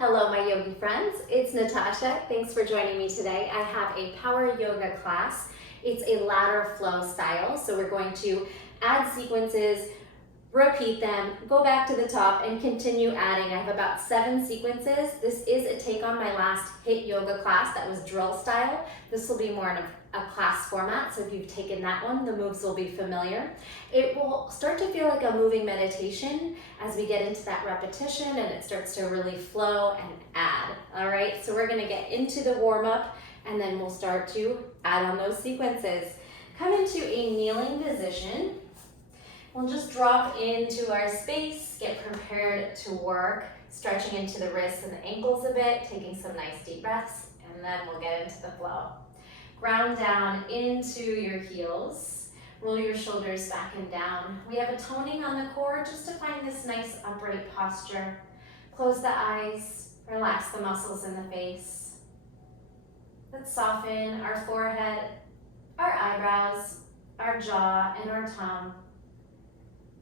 Hello, my yogi friends. It's Natasha. Thanks for joining me today. I have a power yoga class. It's a ladder flow style, so we're going to add sequences, repeat them, go back to the top, and continue adding. I have about 7 sequences. This is a take on my last HIIT yoga class that was drill style. This will be more in a class format, so if you've taken that one, the moves will be familiar. It will start to feel like a moving meditation as we get into that repetition and it starts to really flow and add. All right, so we're gonna get into the warm-up and then we'll start to add on those sequences. Come into a kneeling position. We'll just drop into our space, get prepared to work, stretching into the wrists and the ankles a bit, taking some nice deep breaths, and then we'll get into the flow. Ground down into your heels. Roll your shoulders back and down. We have a toning on the core just to find this nice upright posture. Close the eyes, relax the muscles in the face. Let's soften our forehead, our eyebrows, our jaw, and our tongue.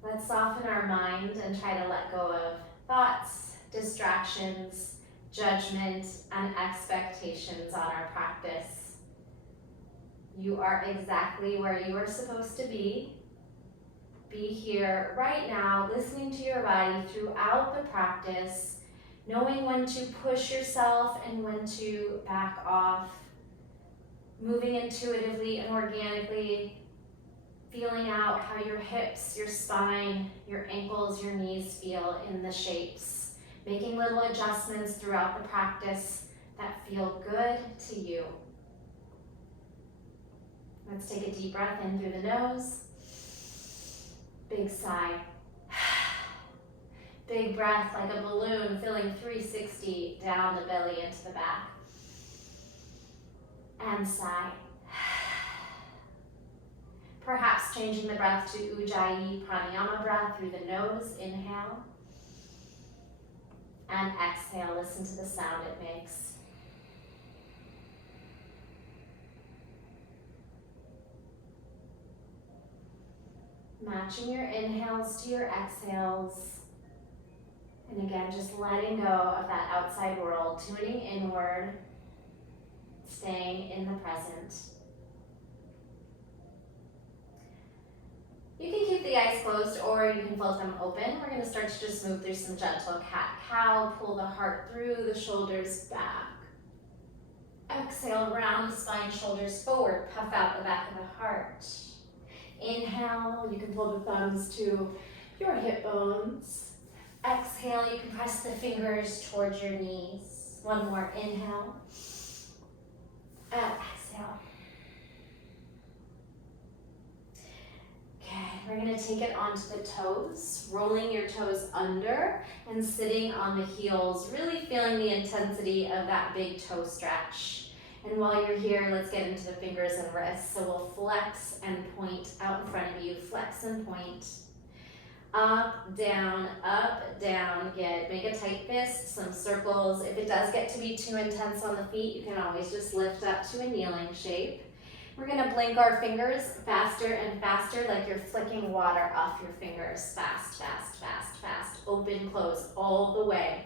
Let's soften our mind and try to let go of thoughts, distractions, judgment, and expectations on our practice. You are exactly where you are supposed to be. Be here right now, listening to your body throughout the practice, knowing when to push yourself and when to back off, moving intuitively and organically, feeling out how your hips, your spine, your ankles, your knees feel in the shapes, making little adjustments throughout the practice that feel good to you. Let's take a deep breath in through the nose. Big sigh. Big breath like a balloon filling 360 down the belly into the back. And sigh. Perhaps changing the breath to Ujjayi Pranayama breath through the nose. Inhale. And exhale. Listen to the sound it makes. Matching your inhales to your exhales. And again, just letting go of that outside world, tuning inward, staying in the present. You can keep the eyes closed or you can float them open. We're going to start to just move through some gentle cat-cow. Pull the heart through, the shoulders back. Exhale, round the spine, shoulders forward. Puff out the back of the heart. Inhale, you can pull the thumbs to your hip bones. Exhale, you can press the fingers towards your knees. One more, inhale. And exhale. Okay, we're gonna take it onto the toes, rolling your toes under and sitting on the heels, really feeling the intensity of that big toe stretch. And while you're here, let's get into the fingers and wrists. So we'll flex and point out in front of you. Flex and point. Up, down, make a tight fist, some circles. If it does get to be too intense on the feet, you can always just lift up to a kneeling shape. We're gonna blink our fingers faster and faster, like you're flicking water off your fingers. Fast, fast, fast, fast. Open, close, all the way.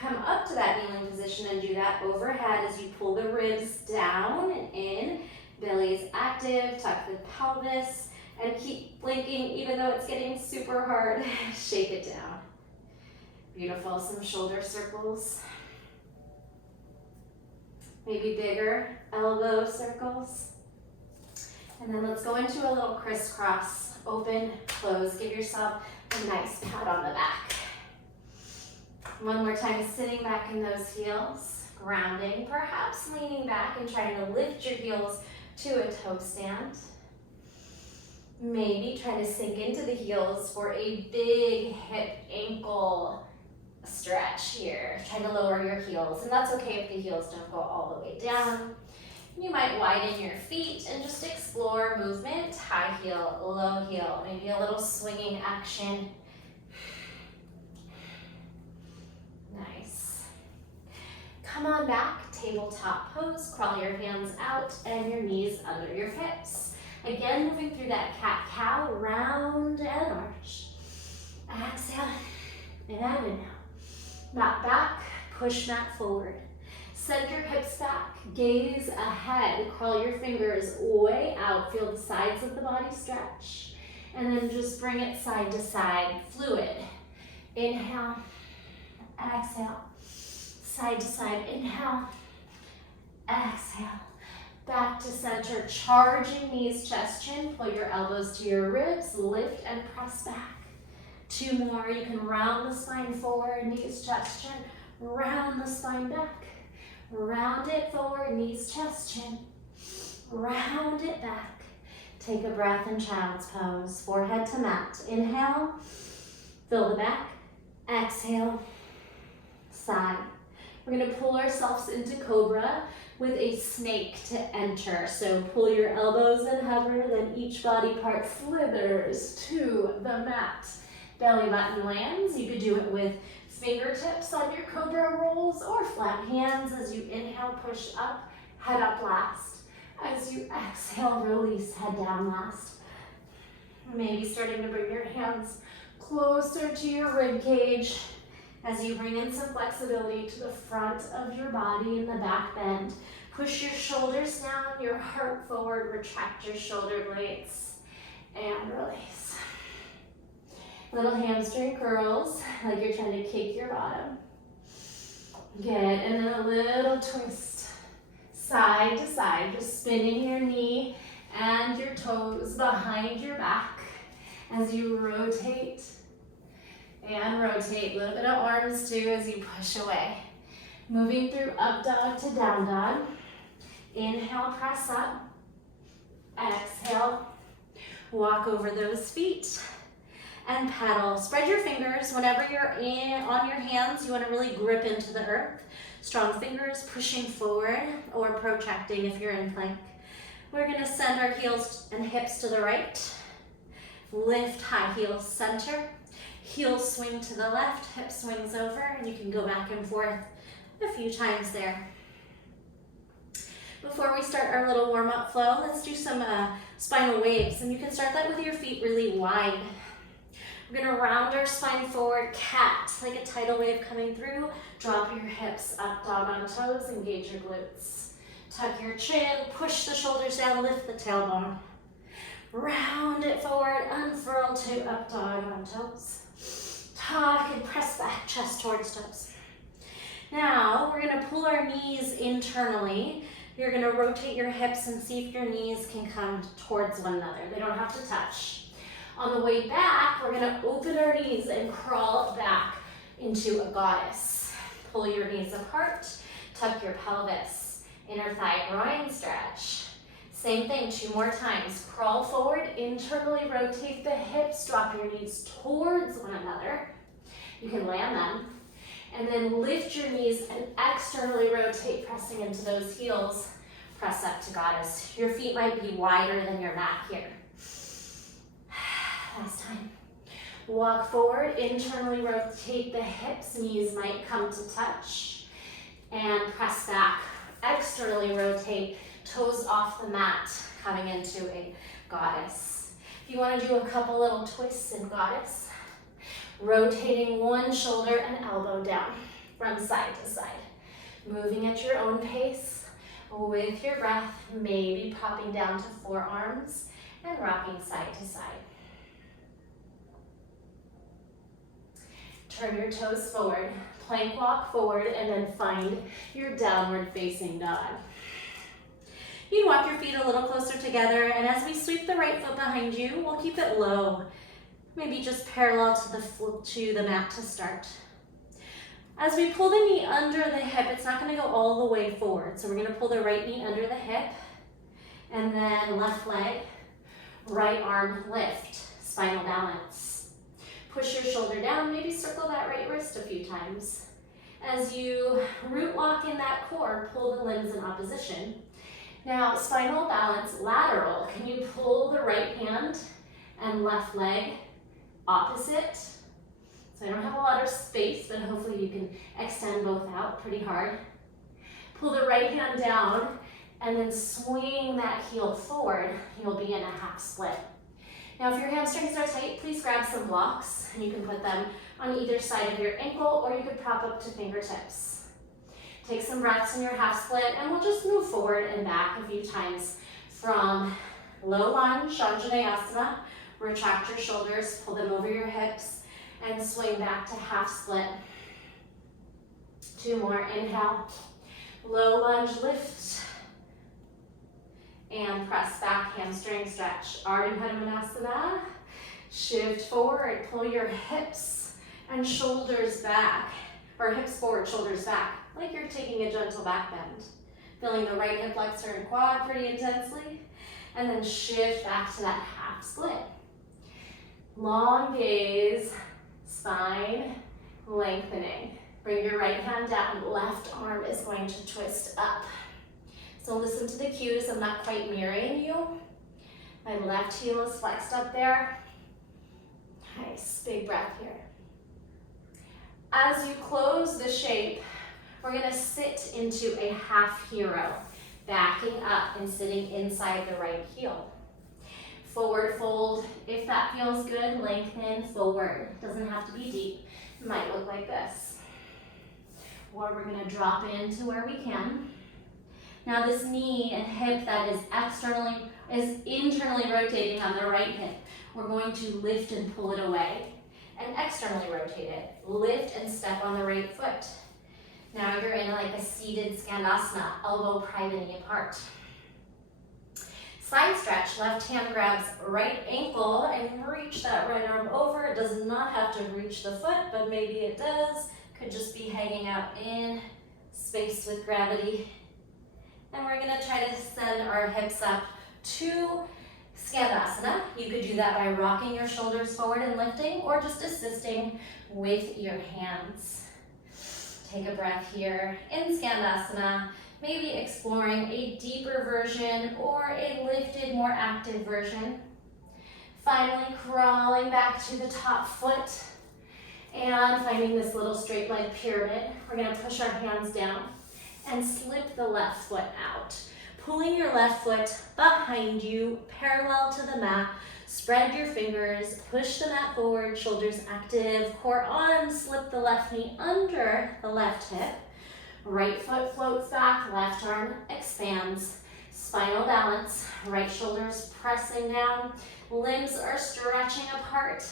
Come up to that kneeling position and do that overhead as you pull the ribs down and in. Belly's active, tuck the pelvis, and keep blinking even though it's getting super hard. Shake it down. Beautiful, some shoulder circles. Maybe bigger elbow circles. And then let's go into a little crisscross. Open, close, give yourself a nice pat on the back. One more time, sitting back in those heels, grounding, perhaps leaning back and trying to lift your heels to a toe stand. Maybe try to sink into the heels for a big hip ankle stretch here. Try to lower your heels, and that's okay if the heels don't go all the way down. You might widen your feet and just explore movement, high heel, low heel, maybe a little swinging action. Nice. Come on back, tabletop pose, crawl your hands out and your knees under your hips. Again, moving through that cat-cow, round and arch. Exhale, and inhale. Back, push mat forward. Send your hips back, gaze ahead, crawl your fingers way out, feel the sides of the body stretch, and then just bring it side to side, fluid. Inhale, exhale, side to side, inhale, exhale, back to center, charging knees, chest, chin, pull your elbows to your ribs, lift and press back. 2 more, you can round the spine forward, knees, chest, chin, round the spine back. Round it forward, knees, chest, chin. Round it back. Take a breath in child's pose, forehead to mat. Inhale, fill the back. Exhale, side. We're gonna pull ourselves into cobra with a snake to enter. So pull your elbows and hover, then each body part slithers to the mat. Belly button lands. You could do it with fingertips on your cobra rolls or flat hands. As you inhale, push up, head up last. As you exhale, release, head down last. Maybe starting to bring your hands closer to your rib cage as you bring in some flexibility to the front of your body in the back bend. Push your shoulders down, your heart forward, retract your shoulder blades, and release. Little hamstring curls, like you're trying to kick your bottom. Good, and then a little twist, side to side, just spinning your knee and your toes behind your back as you rotate and rotate. A little bit of arms too as you push away. Moving through up dog to down dog. Inhale, press up. Exhale, walk over those feet. And paddle. Spread your fingers. Whenever you're on your hands, you want to really grip into the earth. Strong fingers pushing forward or protracting if you're in plank. We're going to send our heels and hips to the right. Lift high heels center. Heels swing to the left, hip swings over, and you can go back and forth a few times there. Before we start our little warm-up flow, let's do some spinal waves. And you can start that with your feet really wide. We're gonna round our spine forward, cat, like a tidal wave coming through. Drop your hips up, dog on toes, engage your glutes. Tuck your chin, push the shoulders down, lift the tailbone. Round it forward, unfurl to up dog on toes. Tuck and press back, chest towards toes. Now, we're gonna pull our knees internally. You're gonna rotate your hips and see if your knees can come towards one another. They don't have to touch. On the way back, we're gonna open our knees and crawl back into a goddess. Pull your knees apart, tuck your pelvis, inner thigh groin stretch. Same thing, 2 more times. Crawl forward, internally rotate the hips, drop your knees towards one another. You can land them. And then lift your knees and externally rotate, pressing into those heels. Press up to goddess. Your feet might be wider than your mat here. Last time. Walk forward, internally rotate the hips, knees might come to touch. And press back, externally rotate, toes off the mat, coming into a goddess. If you want to do a couple little twists in goddess, rotating one shoulder and elbow down from side to side. Moving at your own pace with your breath, maybe popping down to forearms and rocking side to side. Turn your toes forward, plank walk forward, and then find your downward facing dog. You can walk your feet a little closer together, and as we sweep the right foot behind you, we'll keep it low. Maybe just parallel to the mat to start. As we pull the knee under the hip, it's not gonna go all the way forward. So we're gonna pull the right knee under the hip, and then left leg, right arm lift, spinal balance. Push your shoulder down, maybe circle that right wrist a few times. As you root lock in that core, pull the limbs in opposition. Now, spinal balance, lateral. Can you pull the right hand and left leg opposite? So I don't have a lot of space, but hopefully you can extend both out pretty hard. Pull the right hand down and then swing that heel forward. You'll be in a half split. Now, if your hamstrings are tight, please grab some blocks and you can put them on either side of your ankle, or you could prop up to fingertips. Take some breaths in your half split, and we'll just move forward and back a few times from low lunge, Anjaneyasana. Retract your shoulders, pull them over your hips, and swing back to half split. 2 more, inhale. Low lunge, lift. And press back, hamstring stretch. Ardha Padmanasana. Shift forward, pull your hips and shoulders back, or hips forward, shoulders back, like you're taking a gentle back bend. Feeling the right hip flexor and quad pretty intensely. And then shift back to that half split. Long gaze, spine lengthening. Bring your right hand down, left arm is going to twist up. So listen to the cues, I'm not quite mirroring you. My left heel is flexed up there. Nice, big breath here. As you close the shape, we're gonna sit into a half hero, backing up and sitting inside the right heel. Forward fold, if that feels good, lengthen forward. Doesn't have to be deep, it might look like this. Or we're gonna drop into where we can. Now this knee and hip that is internally rotating on the right hip, we're going to lift and pull it away and externally rotate it. Lift and step on the right foot. Now you're in like a seated Skandasana, elbow pry the knee apart. Side stretch, left hand grabs right ankle and reach that right arm over. It does not have to reach the foot, but maybe it does. Could just be hanging out in space with gravity. And we're gonna try to send our hips up to Skandasana. You could do that by rocking your shoulders forward and lifting, or just assisting with your hands. Take a breath here in Skandasana, maybe exploring a deeper version or a lifted, more active version. Finally, crawling back to the top foot and finding this little straight leg pyramid. We're gonna push our hands down and slip the left foot out. Pulling your left foot behind you, parallel to the mat. Spread your fingers, push the mat forward, shoulders active, core on, slip the left knee under the left hip. Right foot floats back, left arm expands. Spinal balance, right shoulders pressing down. Limbs are stretching apart,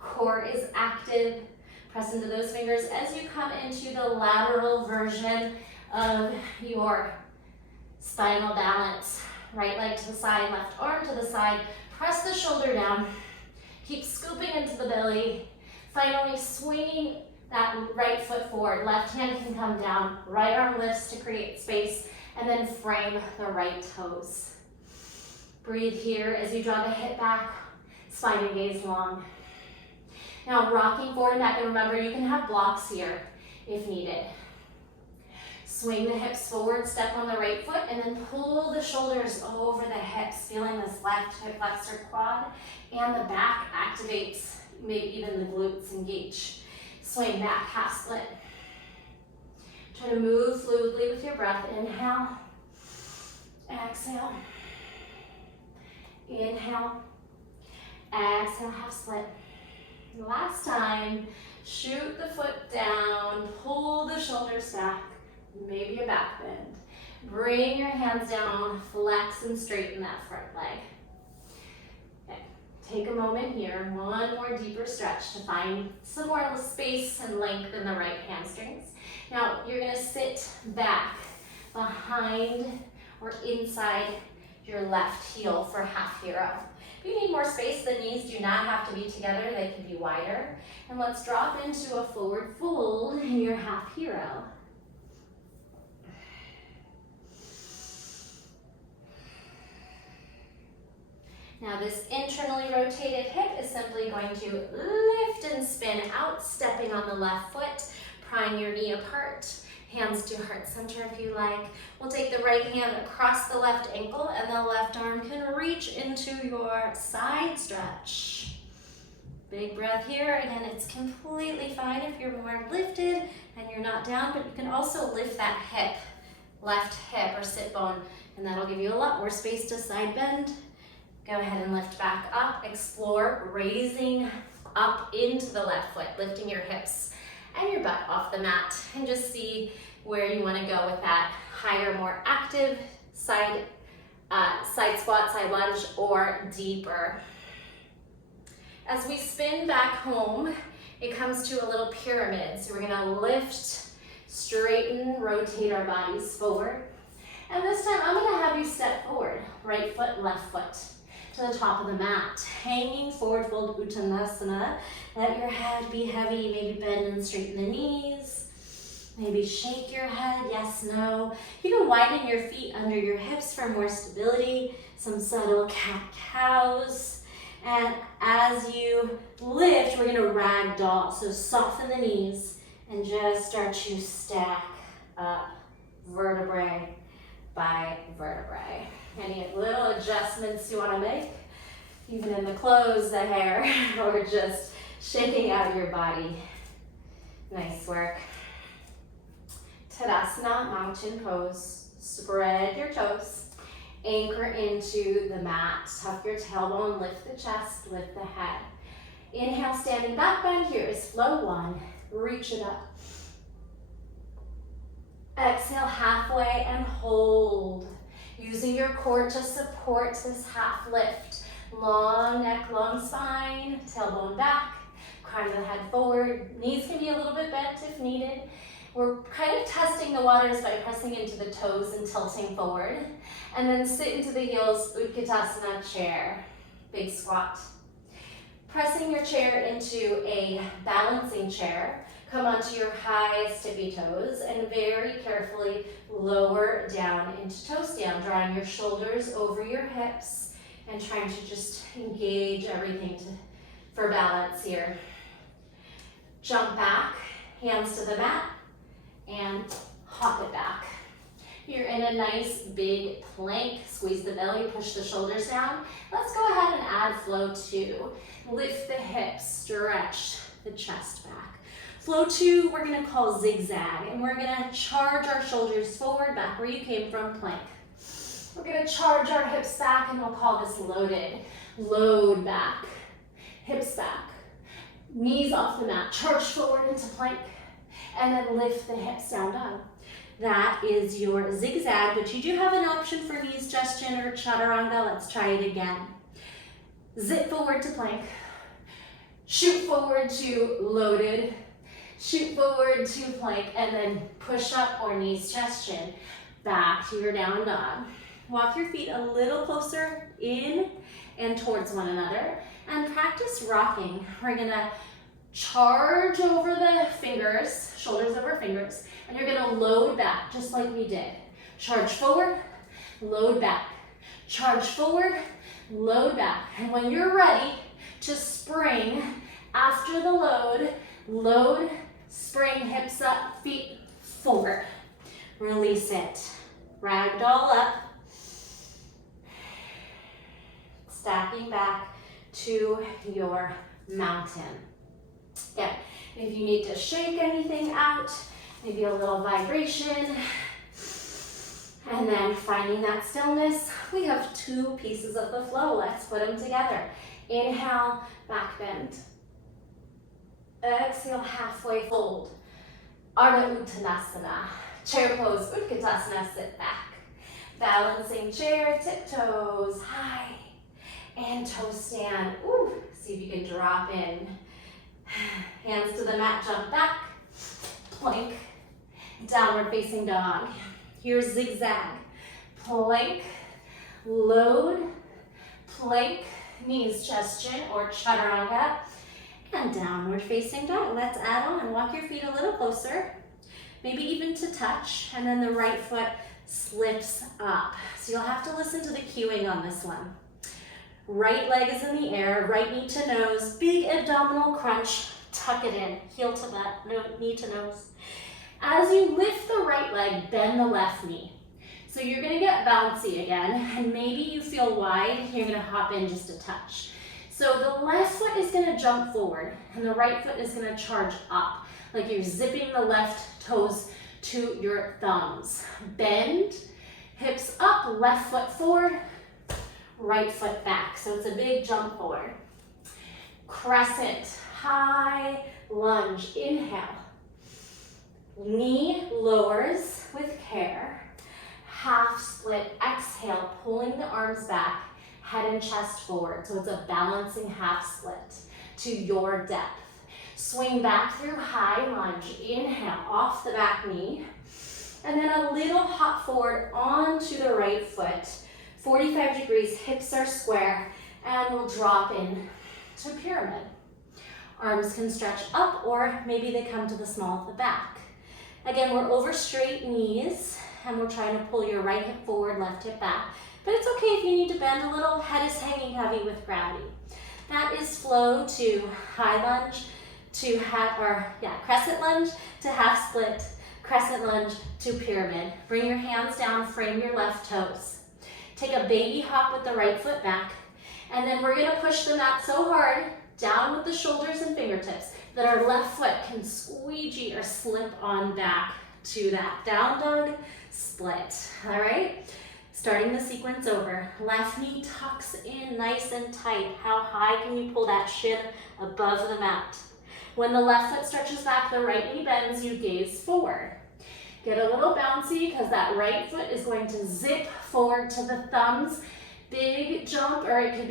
core is active. Press into those fingers as you come into the lateral version of your spinal balance. Right leg to the side, left arm to the side. Press the shoulder down. Keep scooping into the belly. Finally swinging that right foot forward. Left hand can come down. Right arm lifts to create space. And then frame the right toes. Breathe here as you draw the hip back. Spine and gaze long. Now rocking forward and back. And remember, you can have blocks here if needed. Swing the hips forward, step on the right foot, and then pull the shoulders over the hips, feeling this left hip flexor quad, and the back activates, maybe even the glutes engage. Swing back, half split. Try to move fluidly with your breath. Inhale, exhale, inhale, exhale, half split. Last time, shoot the foot down, pull the shoulders back. Maybe a back bend. Bring your hands down, flex and straighten that front leg. Okay. Take a moment here, one more deeper stretch to find some more space and length in the right hamstrings. Now you're gonna sit back behind or inside your left heel for half hero. If you need more space, the knees do not have to be together, they can be wider. And let's drop into a forward fold in your half hero. Now this internally rotated hip is simply going to lift and spin out, stepping on the left foot, prying your knee apart, hands to heart center if you like. We'll take the right hand across the left ankle and the left arm can reach into your side stretch. Big breath here. Again, it's completely fine if you're more lifted and you're not down, but you can also lift that hip, left hip or sit bone, and that'll give you a lot more space to side bend. Go ahead and lift back up. Explore raising up into the left foot, lifting your hips and your butt off the mat, and just see where you want to go with that higher, more active side squat, side lunge, or deeper. As we spin back home, it comes to a little pyramid. So we're gonna lift, straighten, rotate our bodies forward. And this time I'm gonna have you step forward, right foot, left foot, to the top of the mat. Hanging forward fold Uttanasana. Let your head be heavy, maybe bend and straighten the knees. Maybe shake your head, yes, no. You can widen your feet under your hips for more stability. Some subtle cat-cows. And as you lift, we're gonna ragdoll. So soften the knees and just start to stack up vertebrae by vertebrae. Any little adjustments you wanna make, even in the clothes, the hair, or just shaking out your body. Nice work. Tadasana, mountain pose. Spread your toes. Anchor into the mat. Tuck your tailbone, lift the chest, lift the head. Inhale, standing back bend. Here is flow one. Reach it up. Exhale halfway and hold. Using your core to support this half lift. Long neck, long spine, tailbone back, crown of the head forward. Knees can be a little bit bent if needed. We're kind of testing the waters by pressing into the toes and tilting forward. And then sit into the heels, Utkatasana chair, big squat. Pressing your chair into a balancing chair. Come onto your high tippy toes and very carefully lower down into toe stand, drawing your shoulders over your hips and trying to just engage everything for balance here. Jump back, hands to the mat, and hop it back. You're in a nice big plank. Squeeze the belly, push the shoulders down. Let's go ahead and add flow two. Lift the hips, stretch the chest back. Flow two, we're gonna call zigzag, and we're gonna charge our shoulders forward, back where you came from, plank. We're gonna charge our hips back, and we'll call this loaded. Load back, hips back, knees off the mat, charge forward into plank, and then lift the hips down, dog. That is your zigzag, but you do have an option for knees, chest, chin, or chaturanga. Let's try it again. Zip forward to plank, shoot forward to loaded, shoot forward to plank, and then push up or knees, chest, chin, back to your down dog. Walk your feet a little closer in and towards one another, and practice rocking. We're gonna charge over the fingers, shoulders over fingers, and you're gonna load back just like we did. Charge forward, load back. Charge forward, load back. And when you're ready to spring after the load, spring, hips up, feet forward. Release it. Ragdoll up. Stacking back to your mountain. Yeah, if you need to shake anything out, maybe a little vibration, and then finding that stillness, we have two pieces of the flow. Let's put them together. Inhale, back bend. Exhale, halfway fold. Ardha Uttanasana. Chair pose, Utkatasana, sit back. Balancing chair, tiptoes, high. And toe stand. Ooh, see if you can drop in. Hands to the mat, jump back. Plank. Downward facing dog. Here's zigzag. Plank. Load. Plank. Knees, chest, chin, or chaturanga. And downward facing dog. Let's add on. Walk your feet a little closer. Maybe even to touch. And then the right foot slips up. So you'll have to listen to the cueing on this one. Right leg is in the air, right knee to nose, big abdominal crunch, tuck it in, heel to butt, knee to nose. As you lift the right leg, bend the left knee. So you're gonna get bouncy again, and maybe you feel wide, you're gonna hop in just a touch. So the left foot is gonna jump forward, and the right foot is gonna charge up, like you're zipping the left toes to your thumbs. Bend, hips up, left foot forward, right foot back. So it's a big jump forward. Crescent, high lunge. Inhale. Knee lowers with care. Half split, exhale, pulling the arms back, head and chest forward. So it's a balancing half split to your depth. Swing back through high lunge. Inhale, off the back knee. And then a little hop forward onto the right foot. 45 degrees, hips are square, and we'll drop in to pyramid. Arms can stretch up, or maybe they come to the small of the back. Again, we're over straight knees, and we're trying to pull your right hip forward, left hip back. But it's okay if you need to bend a little. Head is hanging heavy with gravity. That is flow to high lunge, to crescent lunge to half split, crescent lunge to pyramid. Bring your hands down, frame your left toes. Take a baby hop with the right foot back, and then we're gonna push the mat so hard, down with the shoulders and fingertips, that our left foot can squeegee or slip on back to that down dog split, all right? Starting the sequence over. Left knee tucks in nice and tight. How high can you pull that shin above the mat? When the left foot stretches back, the right knee bends, you gaze forward. Get a little bouncy because that right foot is going to zip forward to the thumbs. Big jump, or it could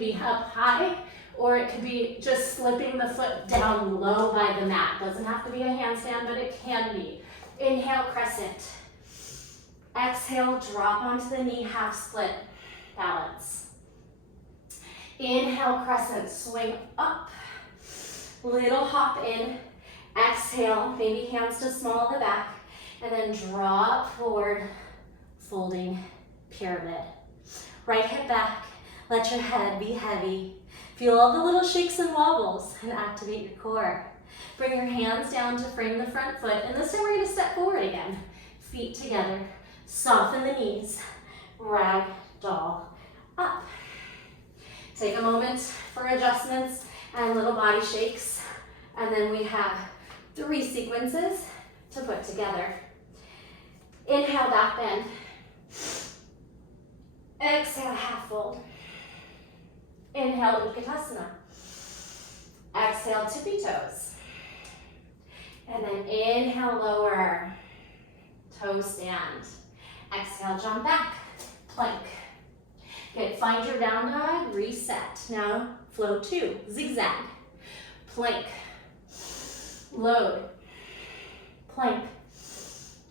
be up high, or it could be just slipping the foot down low by the mat. Doesn't have to be a handstand, but it can be. Inhale, crescent. Exhale, drop onto the knee, half split, balance. Inhale, crescent, swing up. Little hop in. Exhale, maybe hands to small of the back, and then drop forward, folding pyramid. Right hip back, let your head be heavy. Feel all the little shakes and wobbles and activate your core. Bring your hands down to frame the front foot, and this time we're gonna step forward again. Feet together, soften the knees, ragdoll up. Take a moment for adjustments and little body shakes, and then we have 3 sequences to put together. Inhale, back bend. Exhale, half fold. Inhale, Utkatasana. Exhale, tippy toes. And then inhale, lower, toe stand. Exhale, jump back, plank. Find your down dog, reset. Now, flow 2, zigzag. Plank, load, plank,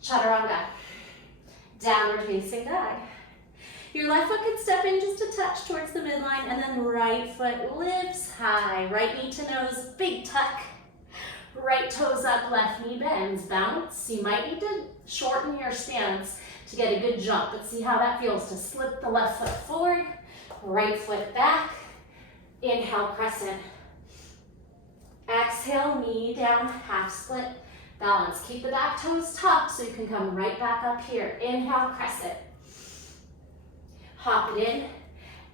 chaturanga, downward facing dog. Your left foot can step in just a touch towards the midline, and then right foot lifts high. Right knee to nose, big tuck. Right toes up, left knee bends, bounce. You might need to shorten your stance to get a good jump, but see how that feels to slip the left foot forward, right foot back. Inhale, crescent. Exhale, knee down, half split, balance. Keep the back toes tucked so you can come right back up here. Inhale, crescent. Hop it in.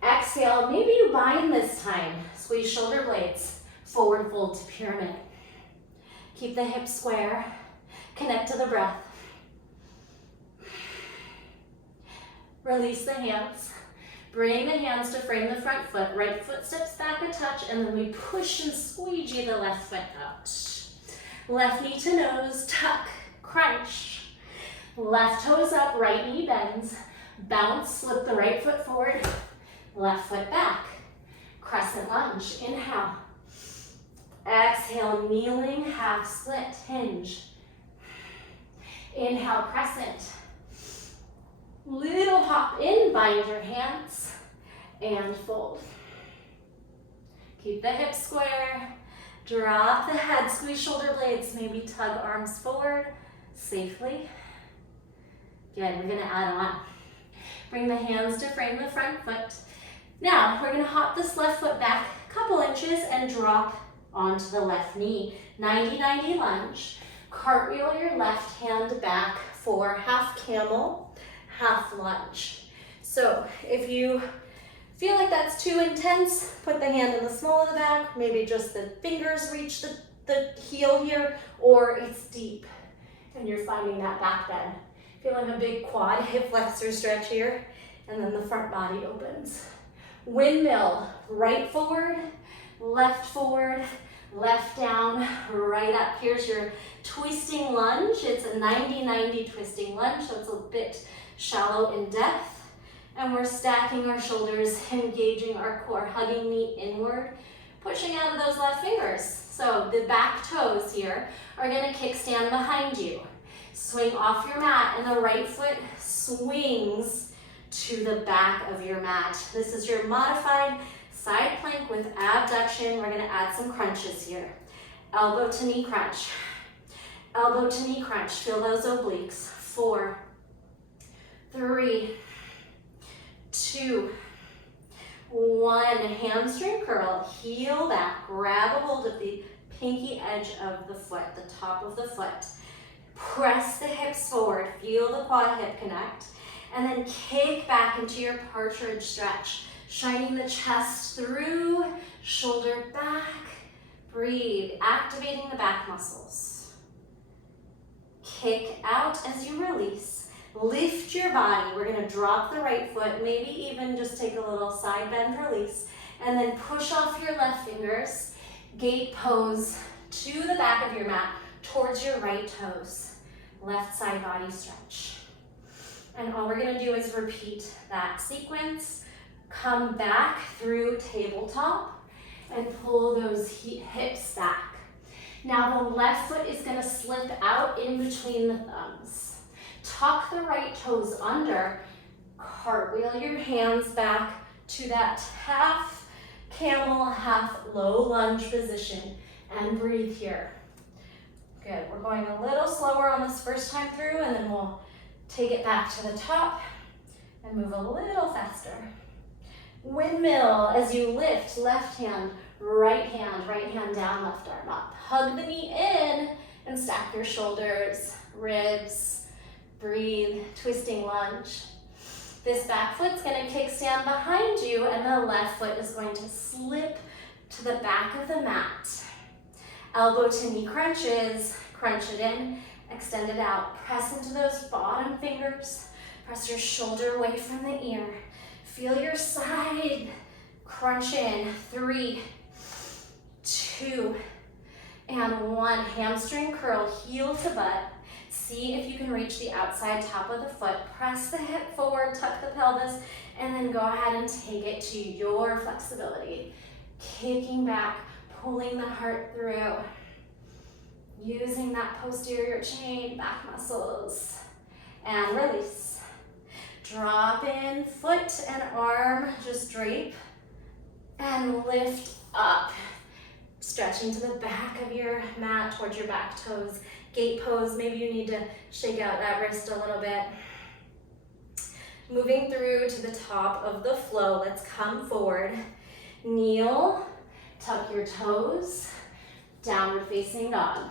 Exhale, maybe you bind this time. Squeeze shoulder blades, forward fold to pyramid. Keep the hips square, connect to the breath. Release the hands. Bring the hands to frame the front foot. Right foot steps back a touch, and then we push and squeegee the left foot out. Left knee to nose, tuck, crunch. Left toes up, right knee bends. Bounce, slip the right foot forward, left foot back. Crescent lunge, inhale. Exhale, kneeling, half split, hinge. Inhale, crescent. Little hop in, bind your hands, and fold. Keep the hips square. Drop the head, squeeze shoulder blades, maybe tug arms forward safely. Good, we're gonna add on. Bring the hands to frame the front foot. Now, we're gonna hop this left foot back a couple inches and drop onto the left knee. 90-90 lunge. Cartwheel your left hand back for half camel, half lunge. So if you feel like that's too intense, put the hand in the small of the back, maybe just the fingers reach the heel here, or it's deep and you're finding that back bend. Feeling a big quad hip flexor stretch here, and then the front body opens. Windmill, right forward, left down, right up. Here's your twisting lunge. It's a 90-90 twisting lunge, so it's a bit shallow in depth. And we're stacking our shoulders, engaging our core, hugging knee inward, pushing out of those left fingers. So the back toes here are gonna kickstand behind you. Swing off your mat, and the right foot swings to the back of your mat. This is your modified side plank with abduction. We're gonna add some crunches here. Elbow to knee crunch. Elbow to knee crunch. Feel those obliques. 4, 3, 2, 1. Hamstring curl. Heel back. Grab a hold of the pinky edge of the foot, the top of the foot. Press the hips forward. Feel the quad hip connect. And then kick back into your partridge stretch. Shining the chest through, shoulder back. Breathe, activating the back muscles. Kick out as you release. Lift your body. We're gonna drop the right foot, maybe even just take a little side bend release, and then push off your left fingers. Gate pose to the back of your mat, towards your right toes. Left side body stretch. And all we're gonna do is repeat that sequence. Come back through tabletop and pull those hips back. Now the left foot is gonna slip out in between the thumbs. Tuck the right toes under. Cartwheel your hands back to that half camel, half low lunge position, and breathe here. Good, we're going a little slower on this first time through, and then we'll take it back to the top and move a little faster. Windmill as you lift, left hand down, left arm up. Hug the knee in and stack your shoulders, ribs, breathe, twisting lunge. This back foot's gonna kickstand behind you, and the left foot is going to slip to the back of the mat. Elbow to knee crunches, crunch it in, extend it out. Press into those bottom fingers. Press your shoulder away from the ear. Feel your side crunch in. 3, 2, and 1. Hamstring curl, heel to butt. See if you can reach the outside top of the foot. Press the hip forward, tuck the pelvis, and then go ahead and take it to your flexibility. Kicking back, pulling the heart through. Using that posterior chain, back muscles. And release. Drop in, foot and arm, just drape. And lift up. Stretching to the back of your mat, towards your back toes. Gate pose, maybe you need to shake out that wrist a little bit. Moving through to the top of the flow, let's come forward. Kneel, tuck your toes, downward facing dog.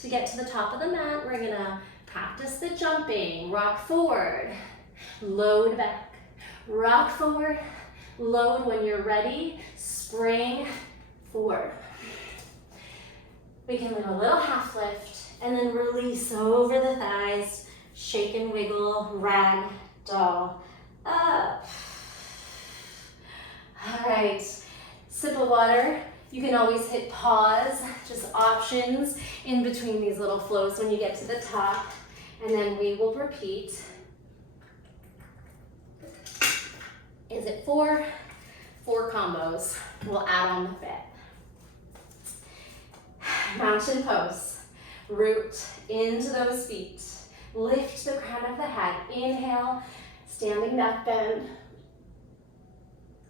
To get to the top of the mat, we're gonna practice the jumping. Rock forward, load back. Rock forward, load when you're ready, spring forward. We can do a little half lift and then release over the thighs, shake and wiggle, rag doll up. All right, sip of water. You can always hit pause, just options in between these little flows when you get to the top, and then we will repeat. Is it 4? 4 combos. We'll add on the fit. Mountain pose. Root into those feet. Lift the crown of the head. Inhale, standing back bend.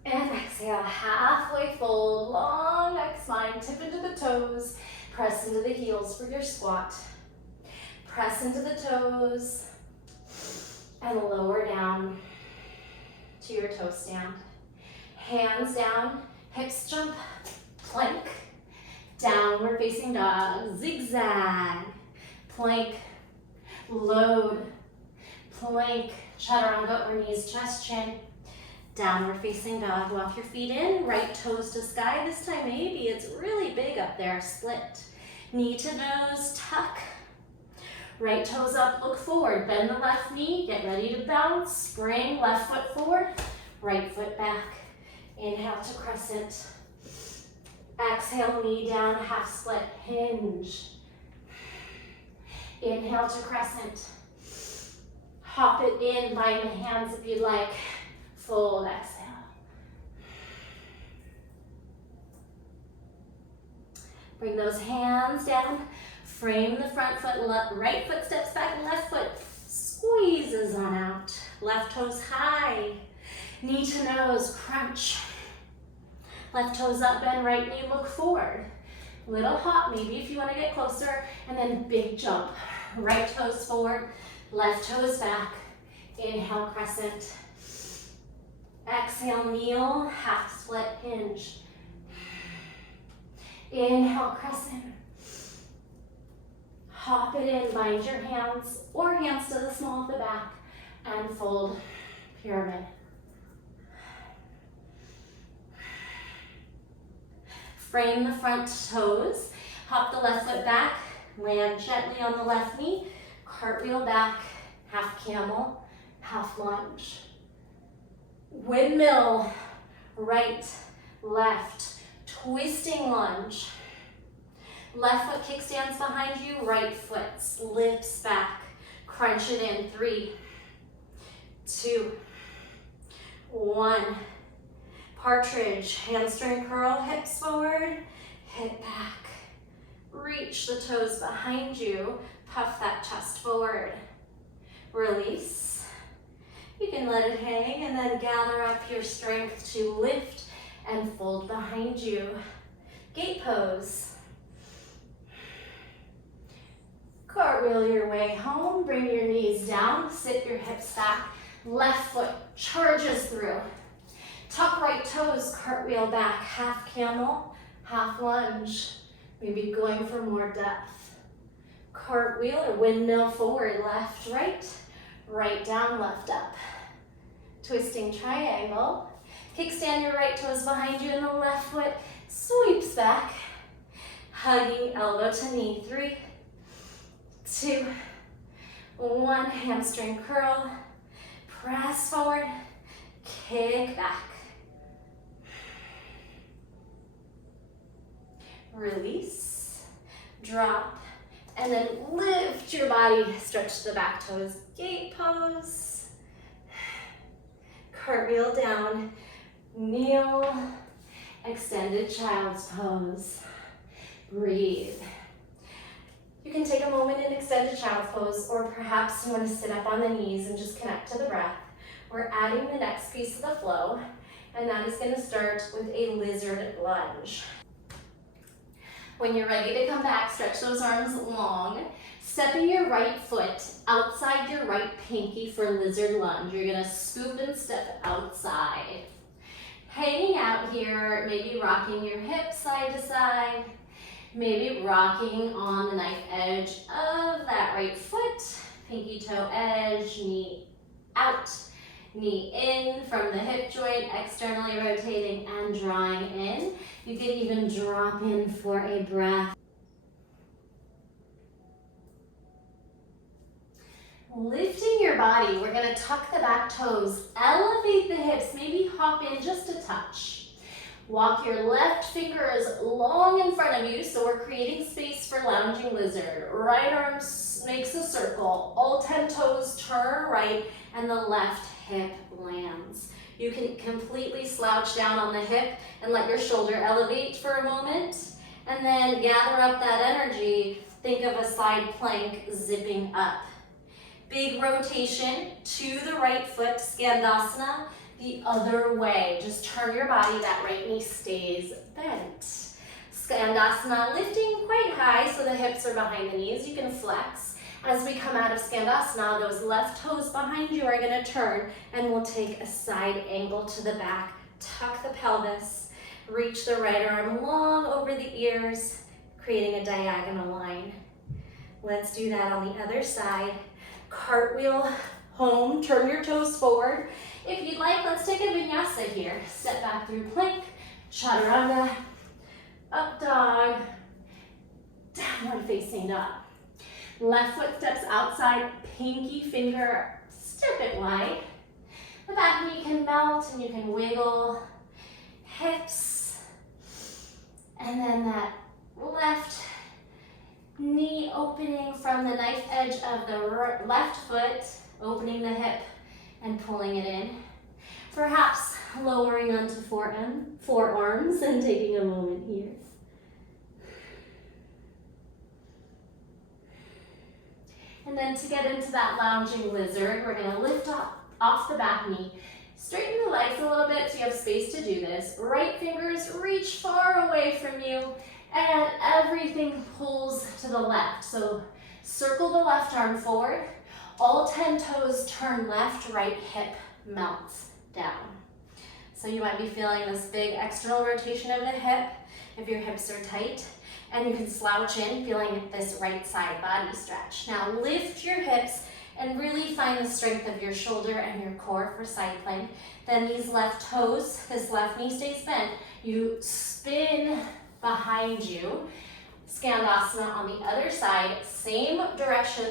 And exhale, halfway fold, long neck spine, tip into the toes, press into the heels for your squat. Press into the toes and lower down to your toe stand. Hands down, hips jump, plank, downward facing dog, zigzag, plank, load, plank, chaturanga or knees, chest, chin. Downward facing dog, walk your feet in, right toes to sky. This time maybe it's really big up there, split. Knee to nose, tuck. Right toes up, look forward, bend the left knee, get ready to bounce. Spring, left foot forward, right foot back. Inhale to crescent. Exhale, knee down, half split, hinge. Inhale to crescent. Hop it in, bind the hands if you'd like. Fold, exhale. Bring those hands down. Frame the front foot, right foot steps back, left foot squeezes on out. Left toes high. Knee to nose, crunch. Left toes up, bend right knee, look forward. Little hop maybe if you want to get closer, and then big jump. Right toes forward, left toes back. Inhale, crescent. Exhale, kneel, half split, hinge. Inhale, crescent. Hop it in, bind your hands or hands to the small of the back and fold, pyramid. Frame the front toes, hop the left foot back, land gently on the left knee, cartwheel back, half camel, half lunge. Windmill, right, left, twisting lunge. Left foot kickstands behind you, right foot lifts back. Crunch it in, 3, 2, 1. Partridge, hamstring curl, hips forward, hip back. Reach the toes behind you, puff that chest forward. Release. You can let it hang and then gather up your strength to lift and fold behind you. Gate pose. Cartwheel your way home, bring your knees down, sit your hips back, left foot charges through. Tuck right toes, cartwheel back, half camel, half lunge. Maybe going for more depth. Cartwheel or windmill forward, left, right down, left up. Twisting triangle. Kickstand your right toes behind you and the left foot sweeps back. Hugging elbow to knee, 3, 2, 1, hamstring curl, press forward, kick back. Release, drop, and then lift your body, stretch the back toes, gate pose. Cartwheel down, kneel, extended child's pose. Breathe. You can take a moment in extended child's pose, or perhaps you want to sit up on the knees and just connect to the breath. We're adding the next piece of the flow, and that is going to start with a lizard lunge. When you're ready to come back, stretch those arms long. Stepping your right foot outside your right pinky for lizard lunge. You're going to scoop and step outside. Hanging out here, maybe rocking your hips side to side. Maybe rocking on the knife edge of that right foot. Pinky toe edge, knee out. Knee in from the hip joint, externally rotating and drawing in. You can even drop in for a breath. Lifting your body, we're going to tuck the back toes, elevate the hips, maybe hop in just a touch. Walk your left fingers long in front of you, so we're creating space for lounging lizard. Right arm makes a circle, all 10 toes turn right, and the left hip lands. You can completely slouch down on the hip and let your shoulder elevate for a moment, and then gather up that energy. Think of a side plank zipping up. Big rotation to the right foot, Skandasana, the other way. Just turn your body, that right knee stays bent. Skandasana, lifting quite high so the hips are behind the knees. You can flex. As we come out of Skandasana, those left toes behind you are going to turn, and we'll take a side angle to the back. Tuck the pelvis, reach the right arm long over the ears, creating a diagonal line. Let's do that on the other side. Cartwheel home, turn your toes forward. If you'd like, let's take a vinyasa here. Step back through plank, chaturanga, up dog, downward facing dog. Left foot steps outside, pinky finger, step it wide. The back knee can melt and you can wiggle. Hips, And then that left knee opening from the knife edge of the left foot, opening the hip and pulling it in. Perhaps lowering onto forearms and taking a moment here. And then to get into that lounging lizard, we're gonna lift off the back knee. Straighten the legs a little bit so you have space to do this. Right fingers reach far away from you and everything pulls to the left. So circle the left arm forward. All 10 toes turn left, right hip melts down. So you might be feeling this big external rotation of the hip if your hips are tight. And you can slouch in, feeling this right side body stretch. Now lift your hips and really find the strength of your shoulder and your core for side plank. Then these left toes, this left knee stays bent. You spin behind you. Skandasana on the other side, same direction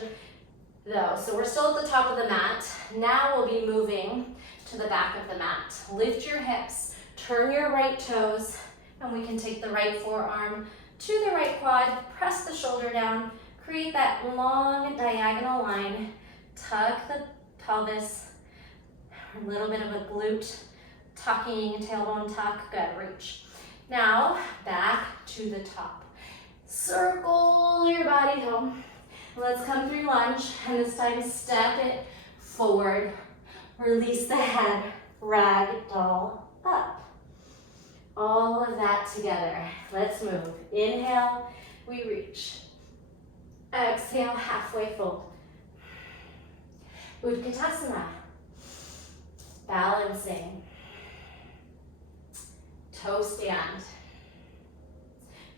though. So we're still at the top of the mat. Now we'll be moving to the back of the mat. Lift your hips, turn your right toes, and we can take the right forearm to the right quad, press the shoulder down, create that long diagonal line, tuck the pelvis, a little bit of a glute, tucking, tailbone tuck, good, reach. Now, back to the top. Circle your body home. Let's come through lunge, and this time step it forward. Release the head, ragdoll up. All of that together. Let's move. Inhale, we reach. Exhale, halfway fold. Utkatasana. Balancing. Toe stand.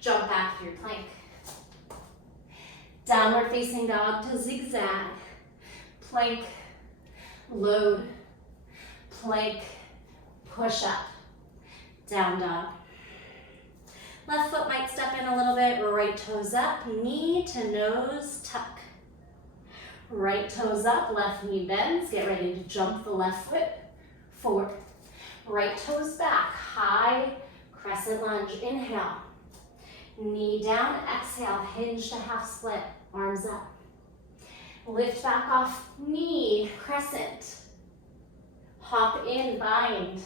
Jump back through plank. Downward facing dog to zigzag. Plank, load, plank, push up. Down dog. Left foot might step in a little bit, right toes up, knee to nose tuck. Right toes up, left knee bends, get ready to jump the left foot forward. Right toes back, high crescent lunge, inhale. Knee down, exhale, hinge to half split, arms up. Lift back off knee, crescent. Hop in, bind.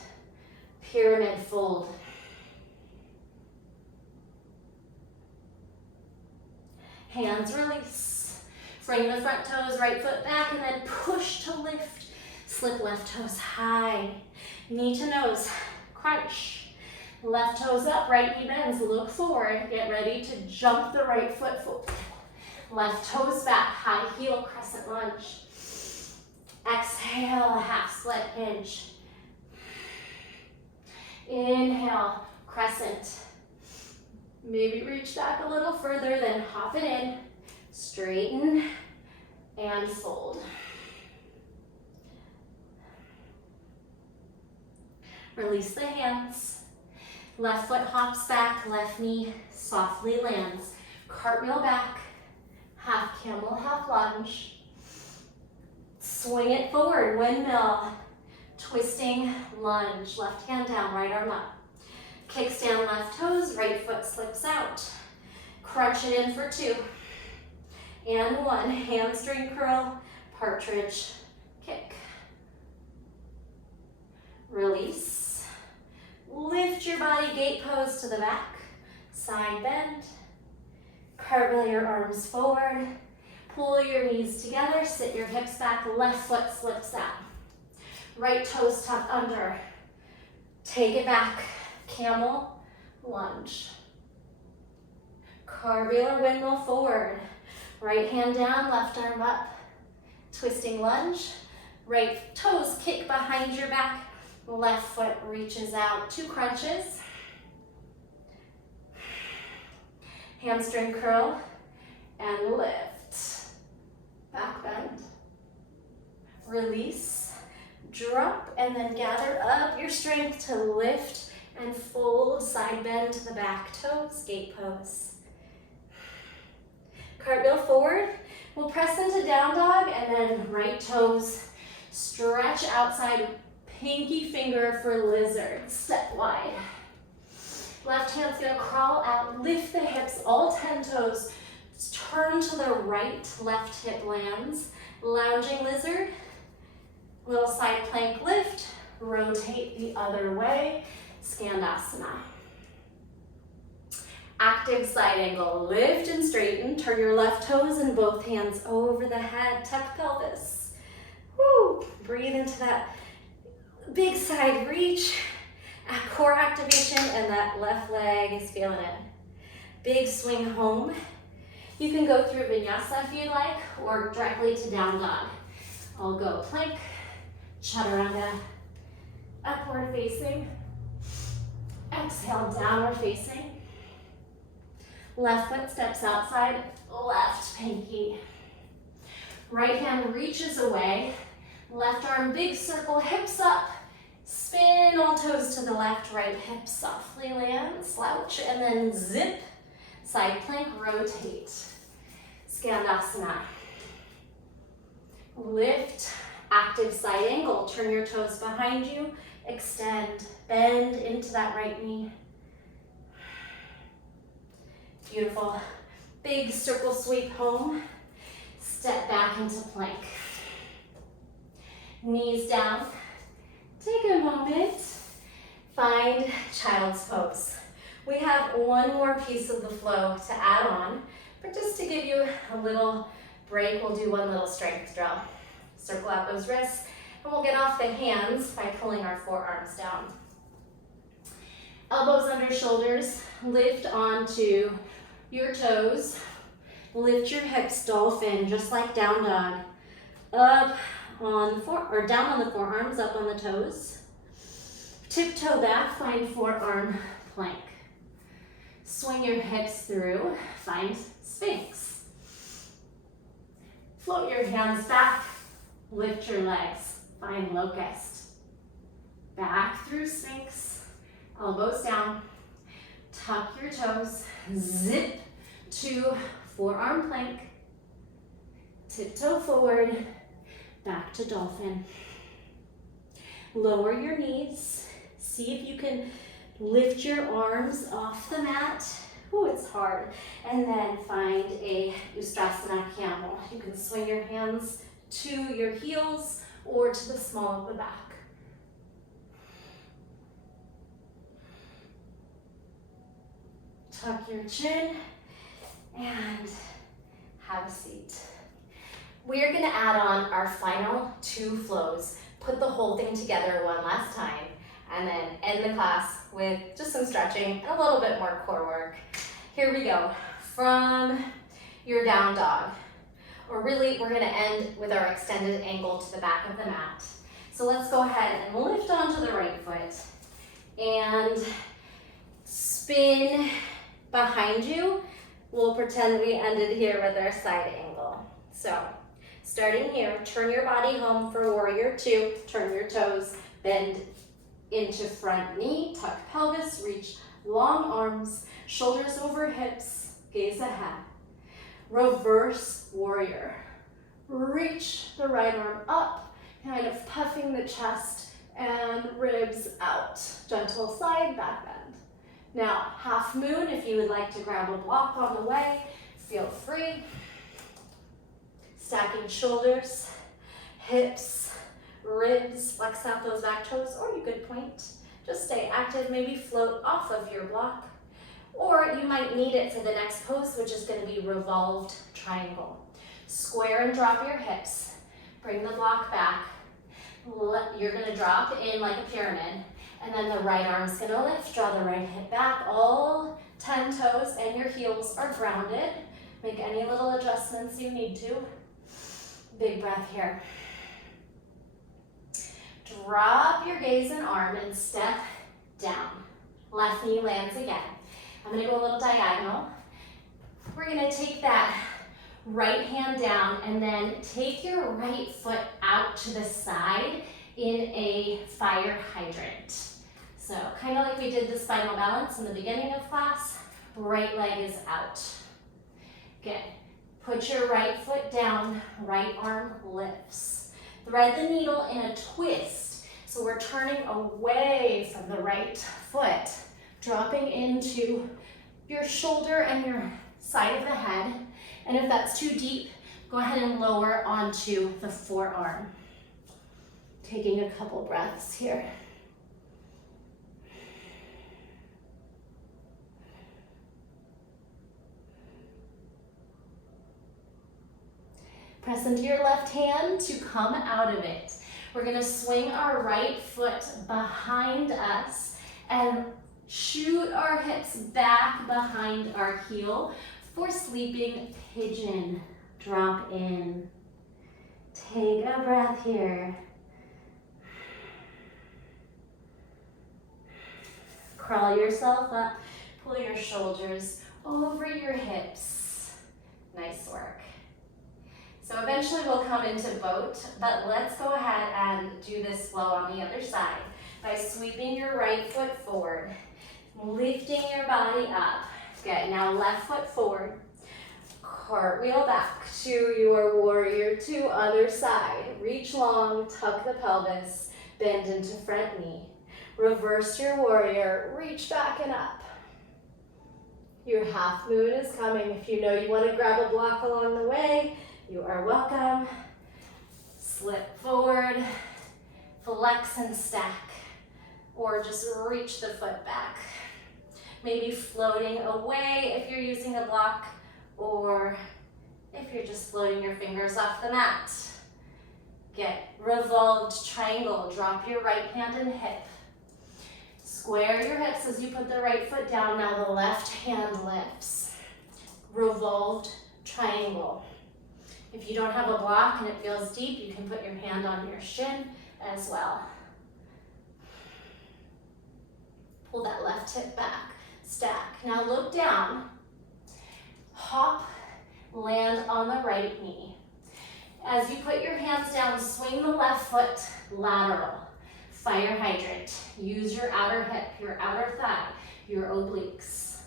Pyramid fold. Hands release. Bring the front toes, right foot back, and then push to lift. Slip left toes high. Knee to nose, crunch. Left toes up, right knee bends, look forward. Get ready to jump the right foot forward. Left toes back, high heel, crescent lunge. Exhale, half split hinge. Inhale, crescent. Maybe reach back a little further, then hop it in. Straighten and fold. Release the hands. Left foot hops back, left knee softly lands. Cartwheel back, half camel, half lunge. Swing it forward, windmill. Twisting lunge, left hand down, right arm up. Kickstand left toes, right foot slips out. Crunch it in for 2. And 1, hamstring curl, partridge kick. Release. Lift your body, gate pose to the back. Side bend. Cartwheel your arms forward. Pull your knees together, sit your hips back, left foot slips out. Right toes tucked under. Take it back. Camel, lunge. Cartwheel or windmill forward. Right hand down, left arm up. Twisting lunge. Right toes kick behind your back. Left foot reaches out. 2 crunches. Hamstring curl and lift. Back bend. Release. Drop and then gather up your strength to lift and fold, side bend to the back toes, gate pose. Cartwheel forward. We'll press into down dog and then right toes stretch outside, pinky finger for lizard. Step wide. Left hand's gonna crawl out, lift the hips, all 10 toes. Turn to the right, left hip lands. Lounging lizard, little side plank lift, rotate the other way, Skandasana. Active side angle, lift and straighten, turn your left toes and both hands over the head, tuck pelvis. Woo, breathe into that big side reach, core activation, and that left leg is feeling it. Big swing home. You can go through vinyasa if you like, or directly to down dog. I'll go plank, chaturanga, upward facing, exhale, downward facing. Left foot steps outside, left pinky. Right hand reaches away, left arm big circle, hips up, spin all toes to the left, right hip softly land, slouch, and then zip, side plank, rotate. Skandasana. Lift, active side angle. Turn your toes behind you. Extend, bend into that right knee. Beautiful. Big circle sweep home. Step back into plank. Knees down. Take a moment. Find child's pose. We have one more piece of the flow to add on. But just to give you a little break, we'll do one little strength drill. Circle out those wrists, and we'll get off the hands by pulling our forearms down. Elbows under shoulders, lift onto your toes. Lift your hips, dolphin, just like down dog. Up on the down on the forearms, up on the toes. Tiptoe back, find forearm plank. Swing your hips through, find Sphinx. Float your hands back, lift your legs, find locust. Back through Sphinx, elbows down, tuck your toes, zip to forearm plank, tiptoe forward, back to dolphin. Lower your knees, see if you can lift your arms off the mat. Ooh, it's hard. And then find a Ustrasana camel. You can swing your hands to your heels or to the small of the back. Tuck your chin and have a seat. We're gonna add on our final 2 flows. Put the whole thing together one last time, and then end the class with just some stretching and a little bit more core work. Here we go. From your down dog, or really we're gonna end with our extended angle to the back of the mat. So let's go ahead and lift onto the right foot and spin behind you. We'll pretend we ended here with our side angle. So starting here, turn your body home for warrior 2, turn your toes, bend into front knee, tuck pelvis, reach long arms, shoulders over hips, gaze ahead. Reverse warrior. Reach the right arm up, kind of puffing the chest and ribs out. Gentle side, back bend. Now, half moon, if you would like to grab a block on the way, feel free. Stacking shoulders, hips, ribs, flex out those back toes, or you could point. Just stay active, maybe float off of your block. Or you might need it for the next pose, which is going to be revolved triangle. Square and drop your hips. Bring the block back. You're going to drop in like a pyramid. And then the right arm's going to lift. Draw the right hip back. All 10 toes and your heels are grounded. Make any little adjustments you need to. Big breath here. Drop your gaze and arm and step down. Left knee lands again. I'm going to go a little diagonal. We're going to take that right hand down and then take your right foot out to the side in a fire hydrant. So kind of like we did the spinal balance in the beginning of class, right leg is out. Good. Put your right foot down, right arm lifts. Thread the needle in a twist. So we're turning away from the right foot. dropping into your shoulder and your side of the head. And if that's too deep, go ahead and lower onto the forearm. Taking a couple breaths here. Press into your left hand to come out of it. We're gonna swing our right foot behind us and shoot our hips back behind our heel for sleeping pigeon. Drop in. Take a breath here. Crawl yourself up, pull your shoulders over your hips. Nice work. So eventually we'll come into boat, but let's go ahead and do this flow on the other side by sweeping your right foot forward, lifting your body up. Good, now left foot forward, cartwheel back to your warrior two, other side. Reach long, tuck the pelvis, bend into front knee. Reverse your warrior, reach back and up. Your half moon is coming. If you know you want to grab a block along the way, you are welcome. Slip forward, flex and stack, or just reach the foot back. Maybe floating away if you're using a block, or if you're just floating your fingers off the mat. Get revolved triangle, drop your right hand and hip. Square your hips as you put the right foot down. Now the left hand lifts. Revolved triangle. If you don't have a block and it feels deep, you can put your hand on your shin as well. Pull that left hip back, stack. Now look down, hop, land on the right knee. As you put your hands down, swing the left foot lateral. Fire hydrant. Use your outer hip, your outer thigh, your obliques.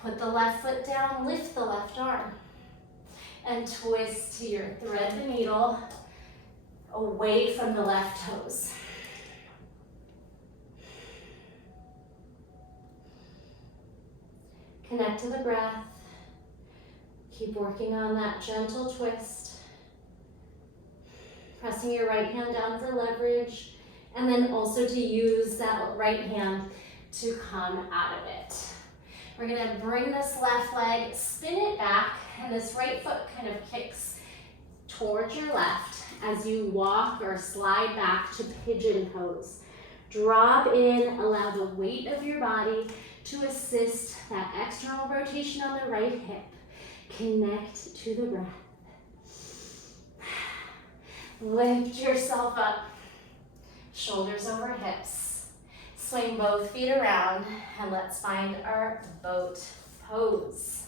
Put the left foot down, lift the left arm. And twist to your thread the needle away from the left toes. Connect to the breath. Keep working on that gentle twist. Pressing your right hand down for leverage, and then also to use that right hand to come out of it. We're gonna bring this left leg, spin it back, and this right foot kind of kicks towards your left as you walk or slide back to pigeon pose. Drop in, allow the weight of your body to assist that external rotation on the right hip. Connect to the breath. Lift yourself up, shoulders over hips. Swing both feet around, and let's find our boat pose.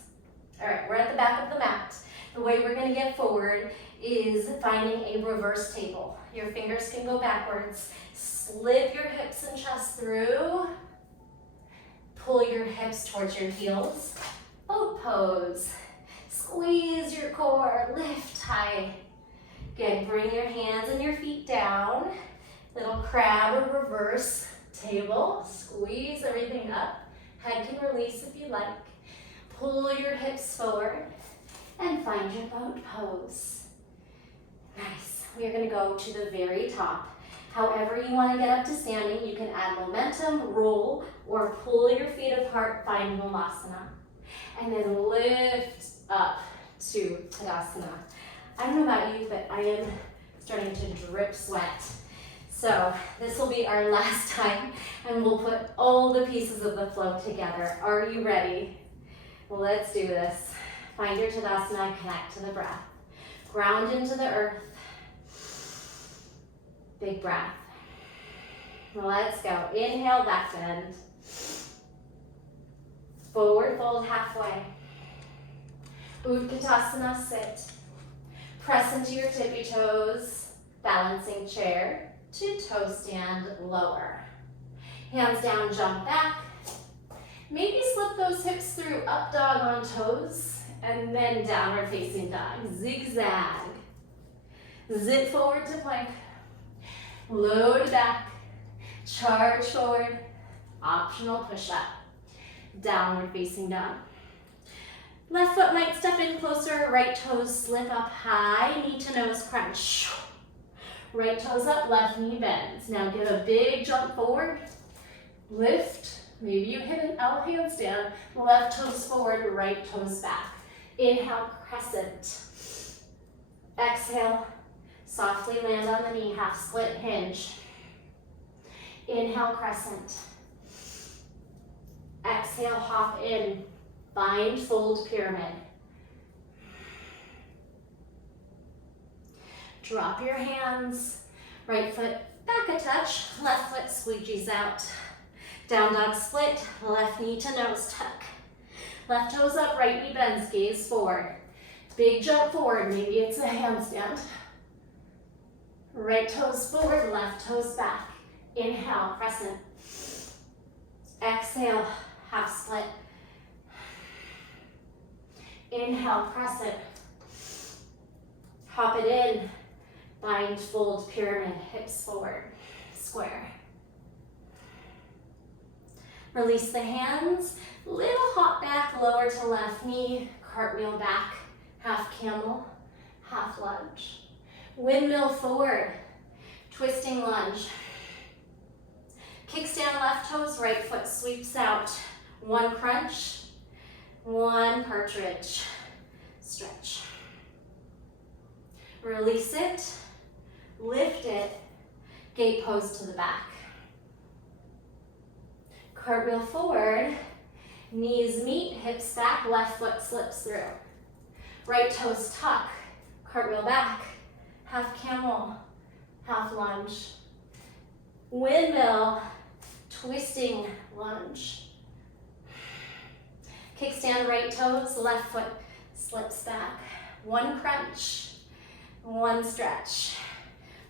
All right, we're at the back of the mat. The way we're gonna get forward is finding a reverse table. Your fingers can go backwards. Slip your hips and chest through. Pull your hips towards your heels. Boat pose. Squeeze your core, lift high. Good, bring your hands and your feet down. Little crab or reverse table. Squeeze everything up. Head can release if you like. Pull your hips forward and find your boat pose. Nice. We are going to go to the very top. However you want to get up to standing, you can add momentum, roll, or pull your feet apart, find Malasana. And then lift up to Tadasana. I don't know about you, but I am starting to drip sweat. So this will be our last time, and we'll put all the pieces of the flow together. Are you ready? Well, let's do this. Find your Tadasana, connect to the breath. Ground into the earth. Big breath. Let's go. Inhale, back bend. Forward fold halfway. Utkatasana, sit. Press into your tippy toes. Balancing chair to toe stand, lower. Hands down, jump back. Maybe slip those hips through, up dog on toes, and then downward facing dog. Zigzag. Zip forward to plank. Load back. Charge forward. Optional push up. downward facing dog. Left foot might step in closer, right toes slip up high, knee to nose crunch. Right toes up, left knee bends. Now give a big jump forward, lift, maybe you hit an L handstand, left toes forward, right toes back. Inhale, crescent. Exhale, softly land on the knee, half split hinge. Inhale, crescent. Exhale, hop in, bind, fold, pyramid. Drop your hands, right foot back a touch, left foot squeegees out. Down dog split, left knee to nose tuck. Left toes up, right knee bends, gaze forward. Big jump forward, maybe it's a handstand. Right toes forward, left toes back. Inhale, crescent. Exhale, half split. Inhale, crescent. Hop it in. Bind, fold, pyramid, hips forward, square. Release the hands, little hop back, lower to left knee, cartwheel back, half camel, half lunge. Windmill forward, twisting lunge. Kickstand left toes, right foot sweeps out. One crunch, one partridge, stretch. Release it, lift it, gate pose to the back. Cartwheel forward, knees meet, hips back, left foot slips through. Right toes tuck, cartwheel back, half camel, half lunge. Windmill, twisting lunge. Kickstand right toes, left foot slips back. One crunch, one stretch.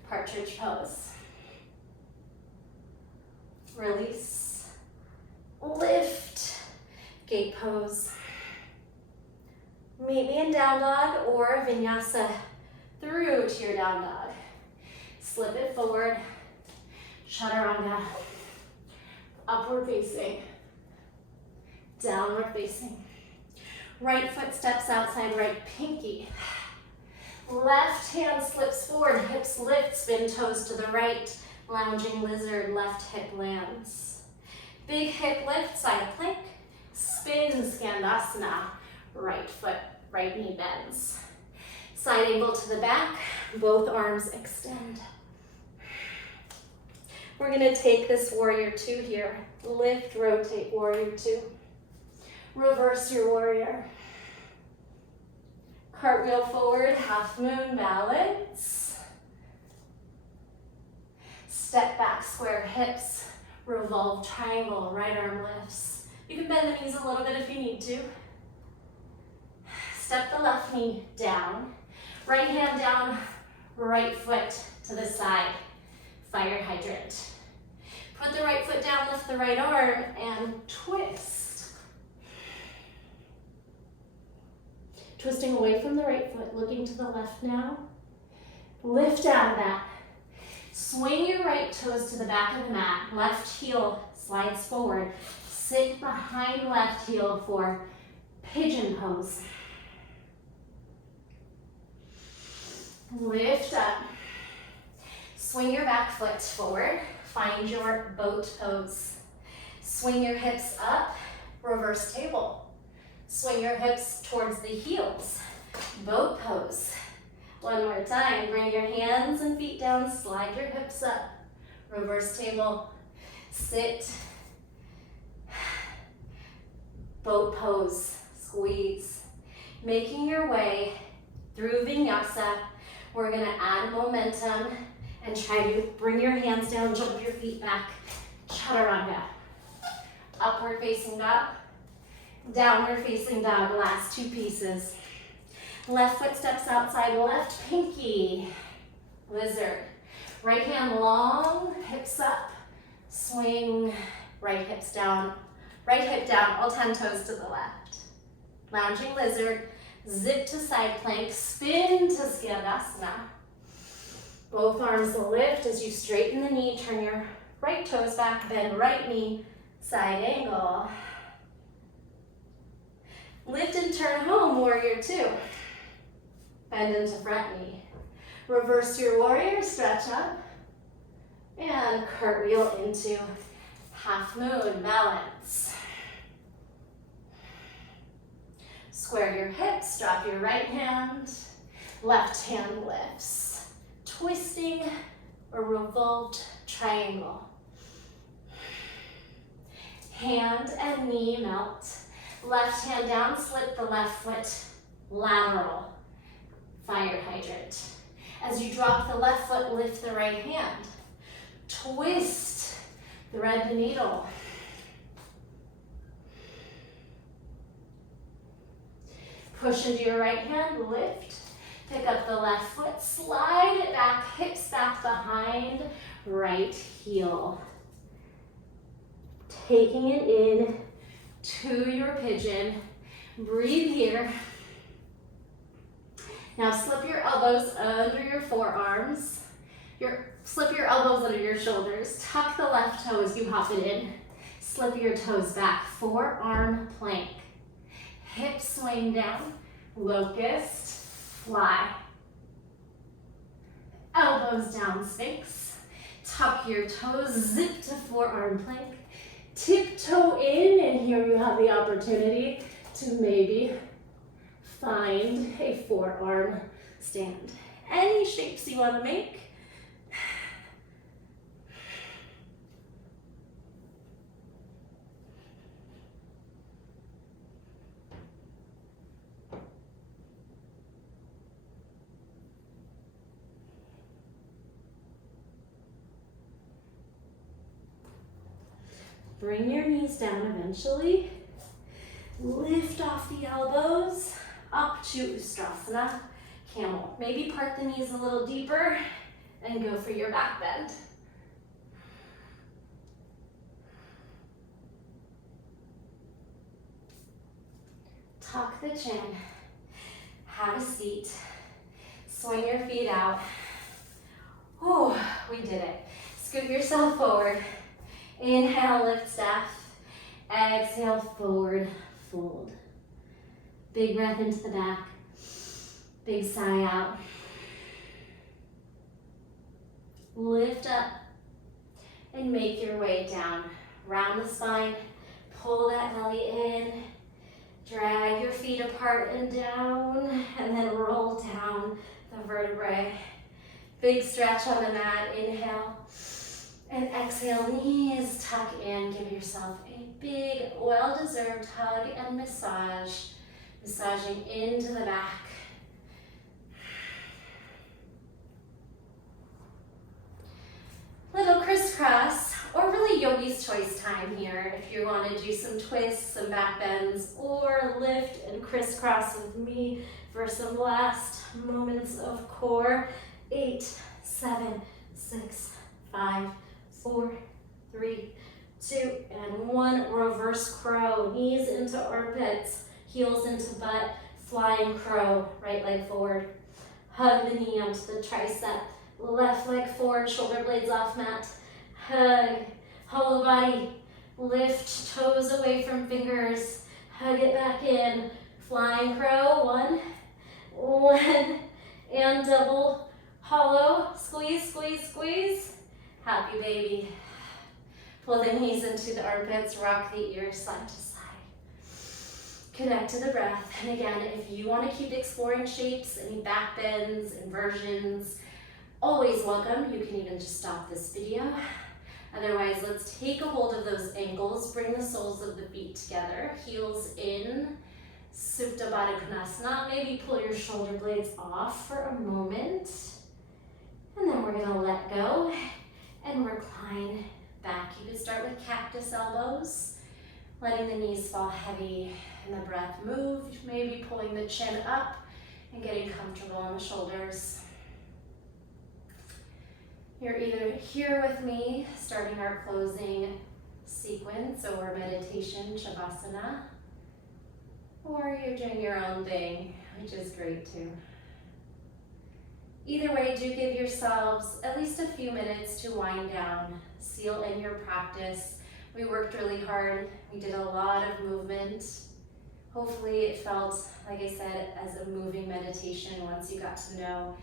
Partridge pose. Release, lift, gate pose. Meet me in down dog or vinyasa through to your down dog. Slip it forward, chaturanga, upward facing, downward facing. Right foot steps outside, right pinky. Left hand slips forward, hips lift, spin toes to the right. Lounging lizard, left hip lands. Big hip lift, side plank. Spin skandasana, right foot, right knee bends. Side angle to the back, both arms extend. We're gonna take this warrior two here. Lift, rotate, warrior two. Reverse your warrior. Cartwheel forward, half moon balance. Step back, square hips. Revolve triangle, right arm lifts. You can bend the knees a little bit if you need to. Step the left knee down. Right hand down, right foot to the side. Fire hydrant. Put the right foot down, lift the right arm, and twist. Twisting away from the right foot, looking to the left now. Lift out of that. Swing your right toes to the back of the mat. Left heel slides forward. Sit behind left heel for pigeon pose. Lift up. Swing your back foot forward. Find your boat pose. Swing your hips up. Reverse table. Swing your hips towards the heels. Boat pose. One more time. Bring your hands and feet down. Slide your hips up. Reverse table. Sit. Boat pose. Squeeze. Making your way through vinyasa. We're gonna add momentum and try to bring your hands down, jump your feet back. Chaturanga. Upward facing dog. Downward facing dog, last two pieces. Left foot steps outside, left pinky. Lizard. Right hand long, hips up. Swing, right hips down. Right hip down, all 10 toes to the left. Lounging lizard. Zip to side plank, spin to skandasana. Both arms lift as you straighten the knee, turn your right toes back, bend right knee, side angle. Lift and turn home, warrior two. Bend into front knee. Reverse your warrior, stretch up. And cartwheel into half moon, balance. Square your hips, drop your right hand. Left hand lifts. Twisting or revolved triangle. Hand and knee melt. Left hand down, slip the left foot lateral. Fire hydrant. As you drop the left foot, lift the right hand. Twist, thread the needle. Push into your right hand, lift. Pick up the left foot, slide it back, hips back behind, right heel. Taking it in to your pigeon. Breathe here. Now slip your elbows under your forearms. Slip your elbows under your shoulders. Tuck the left toe as you hop it in. Slip your toes back. Forearm plank. Hips swing down. Locust. Fly. Elbows down, Sphinx. Tuck your toes. Zip to forearm plank. Tiptoe in, and here you have the opportunity to maybe find a forearm stand. Any shapes you want to make. Bring your knees down eventually. Lift off the elbows. Up to Ustrasana, camel. Maybe part the knees a little deeper and go for your back bend. Tuck the chin. Have a seat. Swing your feet out. Whew, we did it. Scoot yourself forward. Inhale, lift staff. Exhale, forward fold. Big breath into the back. Big sigh out. Lift up and make your way down. Round the spine. Pull that belly in. Drag your feet apart and down. And then roll down the vertebrae. Big stretch on the mat. Inhale. And exhale, knees tuck in. Give yourself a big, well-deserved hug and massage. Massaging into the back. Little crisscross, or really yogi's choice time here. If you want to do some twists, some back bends, or lift and crisscross with me for some last moments of core. 8, 7, 6, 5, 4, 3, 2, and 1. Reverse crow, knees into armpits, heels into butt, flying crow, right leg forward. Hug the knee onto the tricep, left leg forward, shoulder blades off mat. Hug, hollow body, lift toes away from fingers, hug it back in. Flying crow, 1, 1, and double, hollow, squeeze, squeeze, squeeze. Happy baby. Pull the knees into the armpits, rock the ears side to side. Connect to the breath. And again, if you want to keep exploring shapes, any back bends, inversions, always welcome. You can even just stop this video. Otherwise, let's take a hold of those ankles. Bring the soles of the feet together. Heels in. Supta Baddha Konasana. Maybe pull your shoulder blades off for a moment. And then we're going to let go and recline back. You can start with cactus elbows, letting the knees fall heavy and the breath move, maybe pulling the chin up and getting comfortable on the shoulders. You're either here with me, starting our closing sequence or meditation, Shavasana, or you're doing your own thing, which is great too. Either way, do give yourselves at least a few minutes to wind down, seal in your practice. We worked really hard. We did a lot of movement. Hopefully it felt, like I said, as a moving meditation once you got to know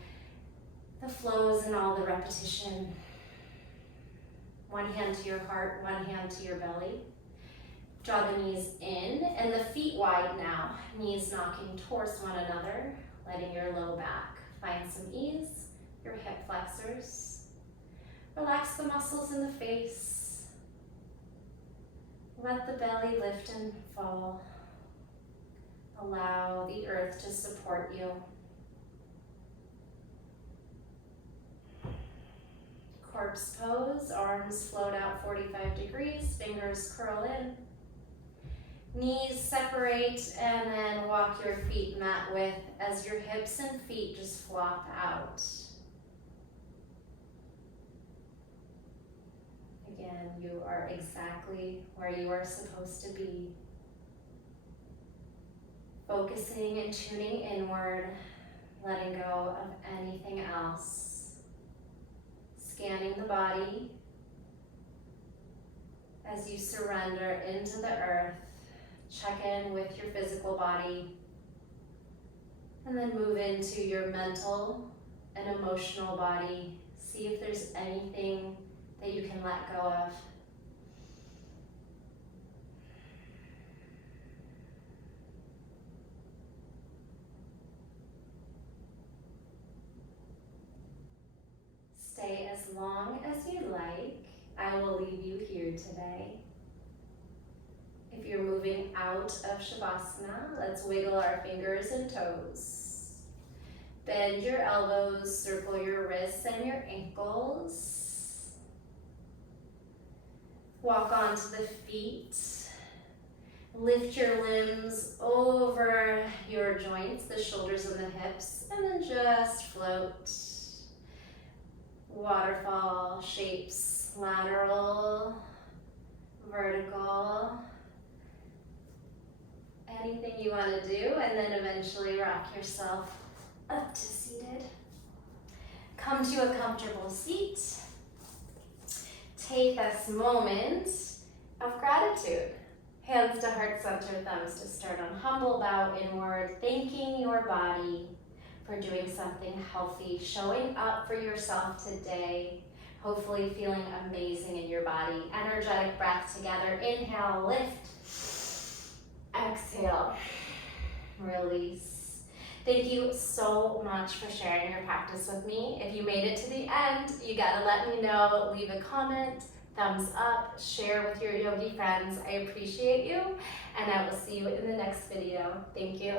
the flows and all the repetition. One hand to your heart, one hand to your belly. Draw the knees in and the feet wide now. Knees knocking towards one another, letting your low back find some ease. Your hip flexors. Relax the muscles in the face. Let the belly lift and fall. Allow the earth to support you. Corpse pose, arms float out 45 degrees, fingers curl in. Knees separate and then walk your feet mat width as your hips and feet just flop out. Again, you are exactly where you are supposed to be. Focusing and tuning inward, letting go of anything else. Scanning the body as you surrender into the earth. Check in with your physical body and then move into your mental and emotional body. See if there's anything that you can let go of. Stay as long as you like. I will leave you here today. If you're moving out of Shavasana, let's wiggle our fingers and toes. Bend your elbows, circle your wrists and your ankles. Walk onto the feet. Lift your limbs over your joints, the shoulders and the hips, and then just float. Waterfall shapes, lateral, vertical, anything you want to do, and then eventually rock yourself up to seated. Come to a comfortable seat. Take this moment of gratitude. Hands to heart center, thumbs to sternum. Humble bow inward, thanking your body for doing something healthy, showing up for yourself today, hopefully feeling amazing in your body. Energetic breath together. Inhale, lift. Exhale, release. Thank you so much for sharing your practice with me. If you made it to the end, you gotta let me know. Leave a comment, thumbs up, share with your yogi friends. I appreciate you, and I will see you in the next video. Thank you.